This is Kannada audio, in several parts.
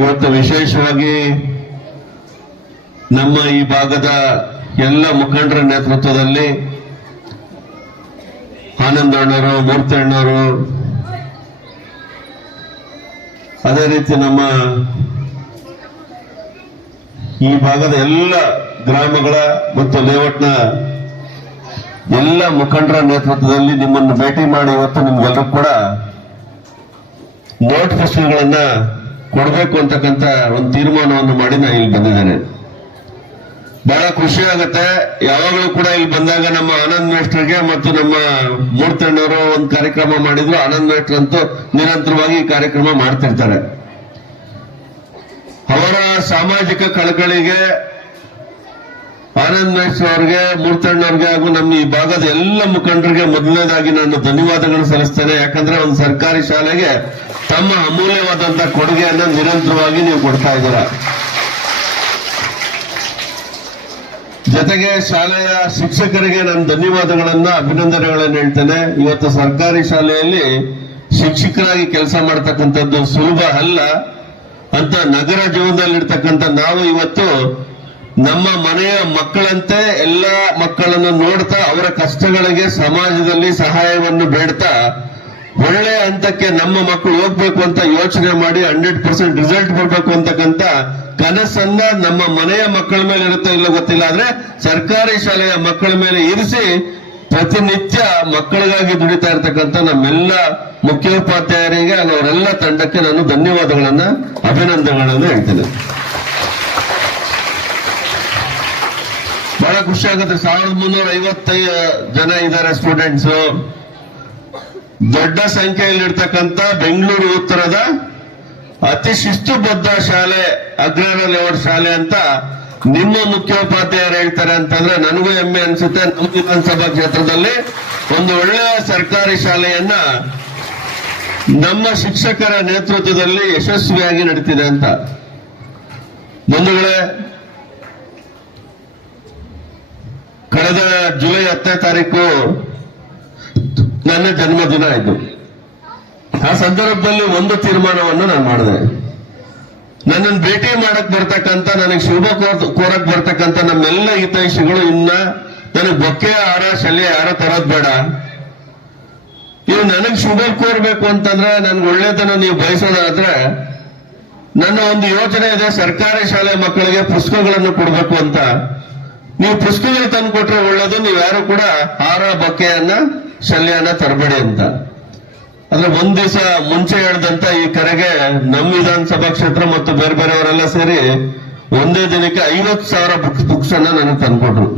ಇವತ್ತು ವಿಶೇಷವಾಗಿ ನಮ್ಮ ಈ ಭಾಗದ ಎಲ್ಲ ಮುಖಂಡರ ನೇತೃತ್ವದಲ್ಲಿ ಆನಂದಣ್ಣವರು, ಮೂರ್ತಣ್ಣವರು, ಅದೇ ರೀತಿ ನಮ್ಮ ಈ ಭಾಗದ ಎಲ್ಲ ಗ್ರಾಮಗಳ ಮತ್ತು ಲೇಔಟ್ನ ಎಲ್ಲ ಮುಖಂಡರ ನೇತೃತ್ವದಲ್ಲಿ ನಿಮ್ಮನ್ನು ಭೇಟಿ ಮಾಡಿ ಇವತ್ತು ನಿಮ್ಗೆಲ್ಲರೂ ಕೂಡ ನೋಟಿಫಿಕೇಶನ್ಗಳನ್ನ ಕೊಡಬೇಕು ಅಂತಕ್ಕಂಥ ಒಂದು ತೀರ್ಮಾನವನ್ನು ಮಾಡಿ ನಾನು ಇಲ್ಲಿ ಬಂದಿದ್ದೇನೆ. ಬಹಳ ಖುಷಿ ಆಗುತ್ತೆ. ಯಾವಾಗಲೂ ಕೂಡ ಇಲ್ಲಿ ಬಂದಾಗ ನಮ್ಮ ಆನಂದ್ ಮೇಷ್ಟ್ರಿಗೆ ಮತ್ತು ನಮ್ಮ ಮೂರ್ತಣ್ಣವರು ಒಂದು ಕಾರ್ಯಕ್ರಮ ಮಾಡಿದ್ರು. ಆನಂದ್ ಮೇಷ್ಟ್ರು ಅಂತೂ ನಿರಂತರವಾಗಿ ಈ ಕಾರ್ಯಕ್ರಮ ಮಾಡ್ತಿರ್ತಾರೆ. ಅವರ ಸಾಮಾಜಿಕ ಕಳಕಳಿಗೆ ಆನಂದ್ ಮೇಷ್ಟ್ರು ಅವ್ರಿಗೆ, ಮೂರ್ತಣ್ಣವ್ರಿಗೆ ಹಾಗೂ ನಮ್ಮ ಈ ಭಾಗದ ಎಲ್ಲ ಮುಖಂಡರಿಗೆ ಮೊದಲನೇದಾಗಿ ನಾನು ಧನ್ಯವಾದಗಳನ್ನು ಸಲ್ಲಿಸ್ತೇನೆ. ಯಾಕಂದ್ರೆ ಒಂದು ಸರ್ಕಾರಿ ಶಾಲೆಗೆ ತಮ್ಮ ಅಮೂಲ್ಯವಾದಂತಹ ಕೊಡುಗೆಯನ್ನು ನಿರಂತರವಾಗಿ ನೀವು ಕೊಡ್ತಾ ಇದ್ದೀರಾ. ಜೊತೆಗೆ ಶಾಲೆಯ ಶಿಕ್ಷಕರಿಗೆ ನಾನು ಧನ್ಯವಾದಗಳನ್ನ, ಅಭಿನಂದನೆಗಳನ್ನು ಹೇಳ್ತೇನೆ. ಇವತ್ತು ಸರ್ಕಾರಿ ಶಾಲೆಯಲ್ಲಿ ಶಿಕ್ಷಕರಾಗಿ ಕೆಲಸ ಮಾಡ್ತಕ್ಕಂಥದ್ದು ಸುಲಭ ಅಲ್ಲ ಅಂತ ನಗರ ಜೀವನದಲ್ಲಿರ್ತಕ್ಕಂಥ ನಾವು ಇವತ್ತು ನಮ್ಮ ಮನೆಯ ಮಕ್ಕಳಂತೆ ಎಲ್ಲ ಮಕ್ಕಳನ್ನು ನೋಡ್ತಾ ಅವರ ಕಷ್ಟಗಳಿಗೆ ಸಮಾಜದಲ್ಲಿ ಸಹಾಯವನ್ನು ಬೇಡ್ತಾ ಒಳ್ಳೆಯ ಹಂತಕ್ಕೆ ನಮ್ಮ ಮಕ್ಕಳು ಹೋಗ್ಬೇಕು ಅಂತ ಯೋಚನೆ ಮಾಡಿ 100% ರಿಸಲ್ಟ್ ಬರ್ಬೇಕು ಅಂತಕ್ಕಂಥ ಕನಸನ್ನ ನಮ್ಮ ಮನೆಯ ಮಕ್ಕಳ ಮೇಲೆ ಇರುತ್ತೋ ಇಲ್ಲ ಗೊತ್ತಿಲ್ಲ, ಆದ್ರೆ ಸರ್ಕಾರಿ ಶಾಲೆಯ ಮಕ್ಕಳ ಮೇಲೆ ಇರಿಸಿ ಪ್ರತಿನಿತ್ಯ ಮಕ್ಕಳಿಗಾಗಿ ದುಡಿತಾ ಇರ್ತಕ್ಕಂಥ ನಮ್ಮೆಲ್ಲ ಮುಖ್ಯೋಪಾಧ್ಯಾಯರಿಗೆ ಹಾಗೂ ಅವರೆಲ್ಲ ತಂಡಕ್ಕೆ ನಾನು ಧನ್ಯವಾದಗಳನ್ನ, ಅಭಿನಂದನೆಗಳನ್ನು ಹೇಳ್ತೇನೆ. ಬಹಳ ಖುಷಿ ಆಗುತ್ತೆ. 1350 ಜನ ಇದ್ದಾರೆ ಸ್ಟೂಡೆಂಟ್ಸ್. ದೊಡ್ಡ ಸಂಖ್ಯೆಯಲ್ಲಿರ್ತಕ್ಕಂಥ ಬೆಂಗಳೂರು ಉತ್ತರದ ಅತಿ ಶಿಸ್ತುಬದ್ಧ ಶಾಲೆ ಅಗ್ರಹಾರ ಲೇಔಟ್ ಶಾಲೆ ಅಂತ ನಿಮ್ಮ ಮುಖ್ಯೋಪಾಧ್ಯಾಯರು ಹೇಳ್ತಾರೆ ಅಂತಂದ್ರೆ ನನಗೂ ಹೆಮ್ಮೆ ಅನ್ಸುತ್ತೆ. ನಮ್ಮ ವಿಧಾನಸಭಾ ಕ್ಷೇತ್ರದಲ್ಲಿ ಒಂದು ಒಳ್ಳೆಯ ಸರ್ಕಾರಿ ಶಾಲೆಯನ್ನ ನಮ್ಮ ಶಿಕ್ಷಕರ ನೇತೃತ್ವದಲ್ಲಿ ಯಶಸ್ವಿಯಾಗಿ ನಡೀತಿದೆ ಅಂತ. ಬಂಧುಗಳೇ, ಕಳೆದ ಜುಲೈ 10ನೇ ತಾರೀಕು ನನ್ನ ಜನ್ಮದಿನ ಆಯ್ತು. ಆ ಸಂದರ್ಭದಲ್ಲಿ ಒಂದು ತೀರ್ಮಾನವನ್ನು ನಾನು ಮಾಡಿದೆ. ನನ್ನನ್ನು ಭೇಟಿ ಮಾಡಕ್ ಬರ್ತಕ್ಕಂಥ, ನನಗೆ ಶುಭ ಕೋರಕ್ ಬರ್ತಕ್ಕಂಥ ನಮ್ಮೆಲ್ಲ ಹಿತೈಷಿಗಳು ಇನ್ನ ನನಗೆ ಬೊಕ್ಕೆ ಹಾರ ಶಲ್ಯ ಯಾರ ತರೋದ್ ಬೇಡ. ಇವು ನನಗ್ ಶುಭ ಕೋರ್ಬೇಕು ಅಂತಂದ್ರೆ ನನ್ಗೆ ಒಳ್ಳೇದನ್ನ ನೀವು ಬಯಸೋದಾದ್ರೆ ನನ್ನ ಒಂದು ಯೋಚನೆ ಇದೆ. ಸರ್ಕಾರಿ ಶಾಲೆ ಮಕ್ಕಳಿಗೆ ಪುಸ್ತಕಗಳನ್ನು ಕೊಡ್ಬೇಕು ಅಂತ. ನೀವು ಪುಸ್ತಕಗಳು ತಂದು ಕೊಟ್ರೆ ಒಳ್ಳೇದು. ನೀವು ಯಾರು ಕೂಡ ಹಾರ ಬೊಕ್ಕೆಯನ್ನ ಶಲ್ಯನ ತರಬೇಡಿ ಅಂತ. ಆದ್ರೆ ಒಂದ್ ದಿವಸ ಮುಂಚೆ ಹೇಳ್ದಂತ ಈ ಕರೆಗೆ ನಮ್ಮ ವಿಧಾನಸಭಾ ಕ್ಷೇತ್ರ ಮತ್ತು ಬೇರೆ ಬೇರೆಯವರೆಲ್ಲ ಸೇರಿ ಒಂದೇ ದಿನಕ್ಕೆ 50,000 ಬುಕ್ಸ್ ಅನ್ನ ನನಗೆ ತಂದ್ಕೊಟ್ರು.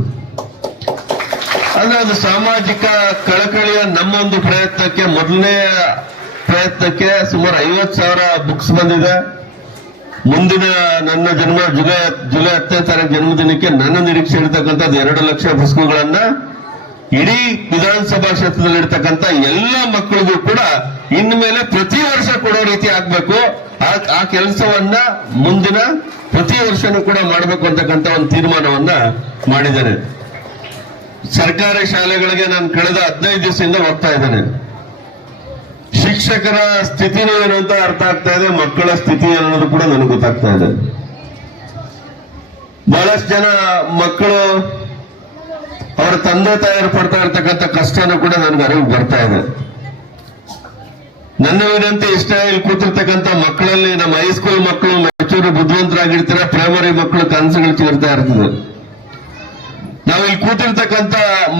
ಅಂದ್ರೆ ಅದು ಸಾಮಾಜಿಕ ಕಳಕಳಿಯ ನಮ್ಮ ಒಂದು ಪ್ರಯತ್ನಕ್ಕೆ, ಮೊದಲನೇ ಪ್ರಯತ್ನಕ್ಕೆ ಸುಮಾರು 50,000 ಬುಕ್ಸ್ ಬಂದಿದೆ. ಮುಂದಿನ ನನ್ನ ಜನ್ಮ ಜುಲೈ 10ನೇ ತಾರೀಕು ಜನ್ಮದಿನಕ್ಕೆ ನನ್ನ ನಿರೀಕ್ಷೆ ಇರತಕ್ಕಂಥದ್ದು 2 ಲಕ್ಷ ಪುಸ್ತಕಗಳನ್ನ ಇಡೀ ವಿಧಾನಸಭಾ ಕ್ಷೇತ್ರದಲ್ಲಿರ್ತಕ್ಕಂಥ ಎಲ್ಲ ಮಕ್ಕಳಿಗೂ ಕೂಡ ಇನ್ಮೇಲೆ ಪ್ರತಿ ವರ್ಷ ಕೊಡೋ ರೀತಿ ಆಗ್ಬೇಕು. ಆ ಕೆಲಸವನ್ನ ಮುಂದಿನ ಪ್ರತಿ ವರ್ಷನೂ ಕೂಡ ಮಾಡಬೇಕು ಅಂತಕ್ಕಂಥ ಒಂದು ತೀರ್ಮಾನವನ್ನ ಮಾಡಿದ್ದೇನೆ. ಸರ್ಕಾರಿ ಶಾಲೆಗಳಿಗೆ ನಾನು ಕಳೆದ 15 ದಿವಸದಿಂದ ಹೋಗ್ತಾ ಇದ್ದೇನೆ. ಶಿಕ್ಷಕರ ಸ್ಥಿತಿನೂ ಏನು ಅಂತ ಅರ್ಥ ಆಗ್ತಾ ಇದೆ, ಮಕ್ಕಳ ಸ್ಥಿತಿ ಅನ್ನೋದು ಕೂಡ ನನಗೆ ಗೊತ್ತಾಗ್ತಾ ಇದೆ. ಬಹಳಷ್ಟು ಜನ ಮಕ್ಕಳು ಅವರ ತಂದೆ ತಾಯಿಯರು ಪಡ್ತಾ ಇರ್ತಕ್ಕಂಥ ಕಷ್ಟನೂ ಕೂಡ ನನಗೆ ಅರಿವು ಬರ್ತಾ ಇದೆ. ನನ್ನ ವಿನಂತಿ ಇಷ್ಟ, ಇಲ್ಲಿ ಕೂತಿರ್ತಕ್ಕಂಥ ಮಕ್ಕಳಲ್ಲಿ ನಮ್ಮ ಹೈಸ್ಕೂಲ್ ಮಕ್ಕಳು ಮೆಚೂರು ಬುದ್ಧಿವಂತರಾಗಿರ್ತಾರೆ, ಪ್ರೈಮರಿ ಮಕ್ಕಳು ಕನಸುಗಳು ಚಿಗುರ್ತಾ ಇರ್ತದೆ. ನಾವು ಇಲ್ಲಿ ಕೂತಿರ್ತಕ್ಕಂಥ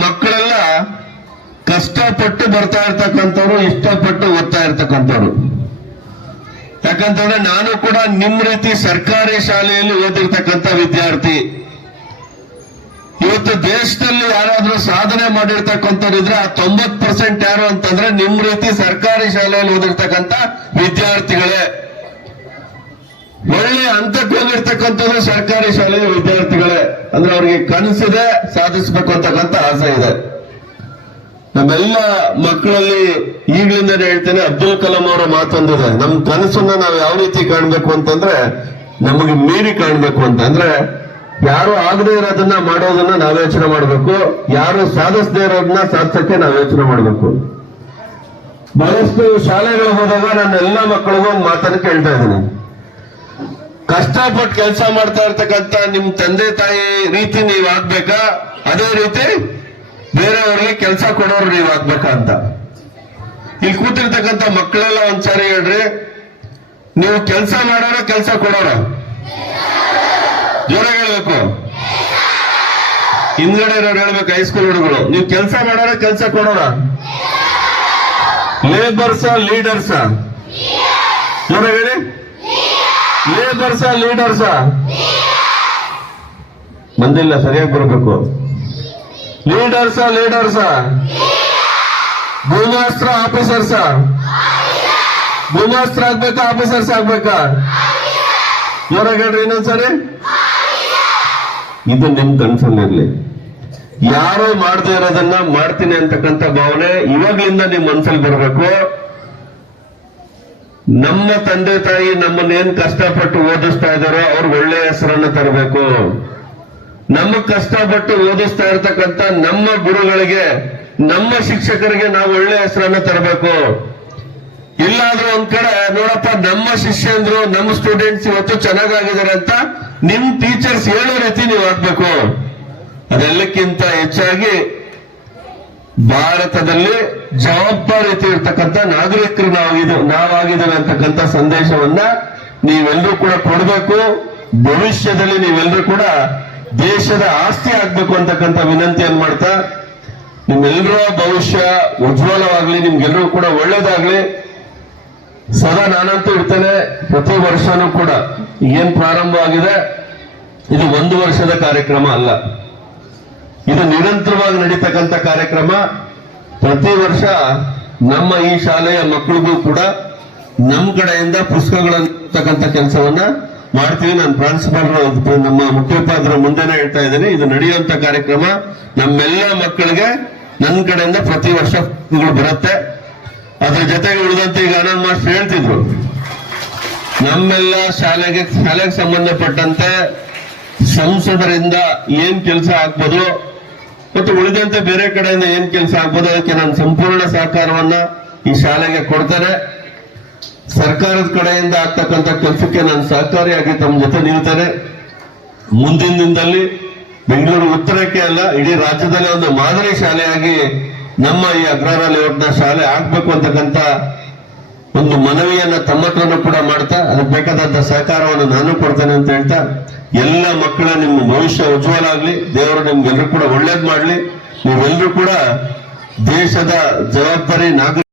ಮಕ್ಕಳೆಲ್ಲ ಕಷ್ಟಪಟ್ಟು ಬರ್ತಾ ಇರ್ತಕ್ಕಂಥವ್ರು, ಇಷ್ಟಪಟ್ಟು ಓದ್ತಾ ಇರ್ತಕ್ಕಂಥವ್ರು. ಯಾಕಂತಂದ್ರೆ ನಾನು ಕೂಡ ನಿಮ್ ರೀತಿ ಸರ್ಕಾರಿ ಶಾಲೆಯಲ್ಲಿ ಓದಿರ್ತಕ್ಕಂಥ ವಿದ್ಯಾರ್ಥಿ. ಇವತ್ತು ದೇಶದಲ್ಲಿ ಯಾರಾದ್ರೂ ಸಾಧನೆ ಮಾಡಿರ್ತಕ್ಕಂಥವ್ರಿದ್ರೆ ಆ 90% ಯಾರು ಅಂತಂದ್ರೆ ನಿಮ್ ರೀತಿ ಸರ್ಕಾರಿ ಶಾಲೆಯಲ್ಲಿ ಓದಿರ್ತಕ್ಕಂಥ ವಿದ್ಯಾರ್ಥಿಗಳೇ. ಒಳ್ಳೆ ಹಂತಕ್ಕೆ ಹೋಗಿರ್ತಕ್ಕಂಥದ್ದು ಸರ್ಕಾರಿ ಶಾಲೆಯ ವಿದ್ಯಾರ್ಥಿಗಳೇ. ಅಂದ್ರೆ ಅವ್ರಿಗೆ ಕನಸಿದೆ, ಸಾಧಿಸಬೇಕು ಅಂತಕ್ಕಂಥ ಆಸೆ ಇದೆ. ನಮ್ಮೆಲ್ಲ ಮಕ್ಕಳಲ್ಲಿ ಈಗಲಿಂದನೇ ಹೇಳ್ತೇನೆ, ಅಬ್ದುಲ್ ಕಲಾಂ ಅವರ ಮಾತೊಂದಿದೆ, ನಮ್ ಕನಸನ್ನ ನಾವು ಯಾವ ರೀತಿ ಕಾಣ್ಬೇಕು ಅಂತಂದ್ರೆ ನಮಗೆ ಮೀರಿ ಕಾಣ್ಬೇಕು ಅಂತ. ಅಂದ್ರೆ ಯಾರು ಆಗದೆ ಇರೋದನ್ನ ಮಾಡೋದನ್ನ ನಾವು ಯೋಚನೆ ಮಾಡಬೇಕು, ಯಾರು ಸಾಧಿಸದೇ ಇರೋದನ್ನ ಸಾಧಿಸಕ್ಕೆ ನಾವು ಯೋಚನೆ ಮಾಡಬೇಕು. ಬಹಳಷ್ಟು ಶಾಲೆಗಳು ಹೋದಾಗ ನನ್ನ ಎಲ್ಲ ಮಕ್ಕಳಿಗೂ ಒಂದು ಮಾತನ್ನು ಕೇಳ್ತಾ ಇದ್ದೀನಿ. ಕಷ್ಟಪಟ್ಟು ಕೆಲಸ ಮಾಡ್ತಾ ಇರ್ತಕ್ಕಂಥ ನಿಮ್ ತಂದೆ ತಾಯಿ ರೀತಿ ನೀವ್ ಆಗ್ಬೇಕಾ, ಅದೇ ರೀತಿ ಬೇರೆಯವ್ರಿಗೆ ಕೆಲಸ ಕೊಡೋರು ನೀವ್ ಆಗ್ಬೇಕಾ ಅಂತ. ಇಲ್ಲಿ ಕೂತಿರ್ತಕ್ಕಂಥ ಮಕ್ಕಳೆಲ್ಲ ಒಂದ್ಸಾರಿ ಹೇಳ್ರಿ, ನೀವು ಕೆಲಸ ಮಾಡೋರ ಕೆಲಸ ಕೊಡೋರ? ಜೋರಾಗಿ ಹೇಳ್ಬೇಕು. ಹಿಂದ್ಗಡೆ ಇರೋರು ಹೇಳ್ಬೇಕು, ಹೈಸ್ಕೂಲ್ ಹುಡುಗರು, ನೀವು ಕೆಲಸ ಮಾಡೋರ ಕೆಲಸ ಕೊಡೋರ? ಲೇಬರ್ಸಾ ಲೀಡರ್ಸಾ? ಜೋರಾಗಿ ಹೇಳಿ. ಲೇಬರ್ಸಾ ಲೀಡರ್ಸಾ? ಬಂದಿಲ್ಲ, ಸರಿಯಾಗಿ ಬರಬೇಕು. ಲೀಡರ್ಸಾ ಲೀಡರ್ಸಾ? ಗುಮಾಸ್ತ್ರ ಆಫೀಸರ್ಸಾ? ಗುಮಾಸ್ತ್ರ ಆಗ್ಬೇಕಾ ಆಫೀಸರ್ಸ್ ಆಗ್ಬೇಕಾ? ಜೋರಾಗಿ ಹೇಳ್ರಿ ಇನ್ನೊಂದ್ಸರಿ. ಇದು ನಿಮ್ ಕನ್ಸಲ್ಲಿ ಇರ್ಲಿ. ಯಾರೋ ಮಾಡದೇ ಇರೋದನ್ನ ಮಾಡ್ತೀನಿ ಅಂತಕ್ಕಂಥ ಭಾವನೆ ಇವಾಗ್ಲಿಂದ ನಿಮ್ ಮನ್ಸಲ್ಲಿ ಬರಬೇಕು. ನಮ್ಮ ತಂದೆ ತಾಯಿ ನಮ್ಮನ್ನೇನ್ ಕಷ್ಟಪಟ್ಟು ಓದಿಸ್ತಾ ಇದಾರೋ ಅವ್ರಿಗೆ ಒಳ್ಳೆ ಹೆಸರನ್ನು ತರಬೇಕು. ನಮಗ್ ಕಷ್ಟಪಟ್ಟು ಓದಿಸ್ತಾ ಇರ್ತಕ್ಕಂಥ ನಮ್ಮ ಗುರುಗಳಿಗೆ, ನಮ್ಮ ಶಿಕ್ಷಕರಿಗೆ ನಾವು ಒಳ್ಳೆ ಹೆಸರನ್ನು ತರಬೇಕು. ಇಲ್ಲಾದ್ರೂ ಒಂದ್ ಕಡೆ ನೋಡಪ್ಪ, ನಮ್ಮ ಶಿಷ್ಯಂದ್ರು ನಮ್ಮ ಸ್ಟೂಡೆಂಟ್ಸ್ ಇವತ್ತು ಚೆನ್ನಾಗಿದ್ದಾರೆ ಅಂತ ನಿಮ್ ಟೀಚರ್ಸ್ ಹೇಳೋ ರೀತಿ ನೀವು ಆಗ್ಬೇಕು. ಅದೆಲ್ಲಕ್ಕಿಂತ ಹೆಚ್ಚಾಗಿ ಭಾರತದಲ್ಲಿ ಜವಾಬ್ದಾರಿಯುತ ಇರ್ತಕ್ಕಂಥ ನಾಗರಿಕರು ನಾವಾಗಿದ್ದೇವೆ ಅಂತಕ್ಕಂಥ ಸಂದೇಶವನ್ನ ನೀವೆಲ್ಲರೂ ಕೂಡ ಕೊಡಬೇಕು. ಭವಿಷ್ಯದಲ್ಲಿ ನೀವೆಲ್ಲರೂ ಕೂಡ ದೇಶದ ಆಸ್ತಿ ಆಗ್ಬೇಕು ಅಂತಕ್ಕಂಥ ವಿನಂತಿಯನ್ನು ಮಾಡ್ತಾ, ನಿಮ್ಮೆಲ್ಲರ ಭವಿಷ್ಯ ಉಜ್ವಲವಾಗ್ಲಿ, ನಿಮ್ಗೆಲ್ಲರೂ ಕೂಡ ಒಳ್ಳೇದಾಗ್ಲಿ. ಸದಾ ನಾನಂತೂ ಇರ್ತೇನೆ. ಪ್ರತಿ ವರ್ಷನೂ ಕೂಡ ಏನ್ ಪ್ರಾರಂಭ ಆಗಿದೆ, ಇದು 1 ವರ್ಷದ ಕಾರ್ಯಕ್ರಮ ಅಲ್ಲ, ಇದು ನಿರಂತರವಾಗಿ ನಡೀತಕ್ಕಂಥ ಕಾರ್ಯಕ್ರಮ. ಪ್ರತಿ ವರ್ಷ ನಮ್ಮ ಈ ಶಾಲೆಯ ಮಕ್ಕಳಿಗೂ ಕೂಡ ನಮ್ಮ ಕಡೆಯಿಂದ ಪುಸ್ತಕಗಳಂತಕ್ಕಂಥ ಕೆಲಸವನ್ನ ಮಾಡ್ತೀವಿ. ನಾನು ಪ್ರಾನ್ಸಿಪಾಲ್ ನಮ್ಮ ಮುಖ್ಯೋಪಾಧ್ಯಾಯರ ಮುಂದೆನೆ ಹೇಳ್ತಾ ಇದ್ದೀನಿ, ಇದು ನಡೆಯುವಂತ ಕಾರ್ಯಕ್ರಮ. ನಮ್ಮೆಲ್ಲ ಮಕ್ಕಳಿಗೆ ನನ್ನ ಕಡೆಯಿಂದ ಪ್ರತಿ ವರ್ಷ ಪುಸ್ತಕಗಳು ಬರುತ್ತೆ. ಅದ್ರ ಜೊತೆಗೆ ಉಳಿದಂತೆ ಈಗ ಆನಂದ್ ಮಾಸ್ಟರ್ ಹೇಳ್ತಿದ್ರು, ನಮ್ಮೆಲ್ಲ ಶಾಲೆಗೆ ಸಂಬಂಧಪಟ್ಟಂತೆ ಸಂಸದರಿಂದ ಏನ್ ಕೆಲಸ ಆಗ್ಬೋದು ಮತ್ತು ಉಳಿದಂತೆ ಬೇರೆ ಕಡೆಯಿಂದ ಏನ್ ಕೆಲಸ ಆಗ್ಬೋದು, ಅದಕ್ಕೆ ನಾನು ಸಂಪೂರ್ಣ ಸಹಕಾರವನ್ನ ಈ ಶಾಲೆಗೆ ಕೊಡ್ತೇನೆ. ಸರ್ಕಾರದ ಕಡೆಯಿಂದ ಆಗ್ತಕ್ಕಂಥ ಕೆಲಸಕ್ಕೆ ನಾನು ಸಹಕಾರಿಯಾಗಿ ತಮ್ಮ ಜೊತೆ ನಿಲ್ತೇನೆ. ಮುಂದಿನ ದಿನದಲ್ಲಿ ಬೆಂಗಳೂರು ಉತ್ತರಕ್ಕೆ ಅಲ್ಲ, ಇಡೀ ರಾಜ್ಯದಲ್ಲಿ ಒಂದು ಮಾದರಿ ಶಾಲೆಯಾಗಿ ನಮ್ಮ ಈ ಅಗ್ರಹಾರ ಲೇಔಟ್ನ ಶಾಲೆ ಆಗ್ಬೇಕು ಅಂತಕ್ಕಂಥ ಒಂದು ಮನವಿಯನ್ನ ತಮ್ಮ ಹತ್ರನೂ ಕೂಡ ಮಾಡ್ತಾ, ಅದಕ್ಕೆ ಬೇಕಾದಂತ ಸಹಕಾರವನ್ನು ನಾನು ಕೊಡ್ತೇನೆ ಅಂತ ಹೇಳ್ತಾ, ಎಲ್ಲ ಮಕ್ಕಳ ನಿಮ್ಮ ಭವಿಷ್ಯ ಉಜ್ವಲ ಆಗ್ಲಿ, ದೇವರು ನಿಮ್ಗೆಲ್ಲರೂ ಕೂಡ ಒಳ್ಳೇದ್ ಮಾಡ್ಲಿ. ನೀವೆಲ್ಲರೂ ಕೂಡ ದೇಶದ ಜವಾಬ್ದಾರಿ ನಾಗರಿಕ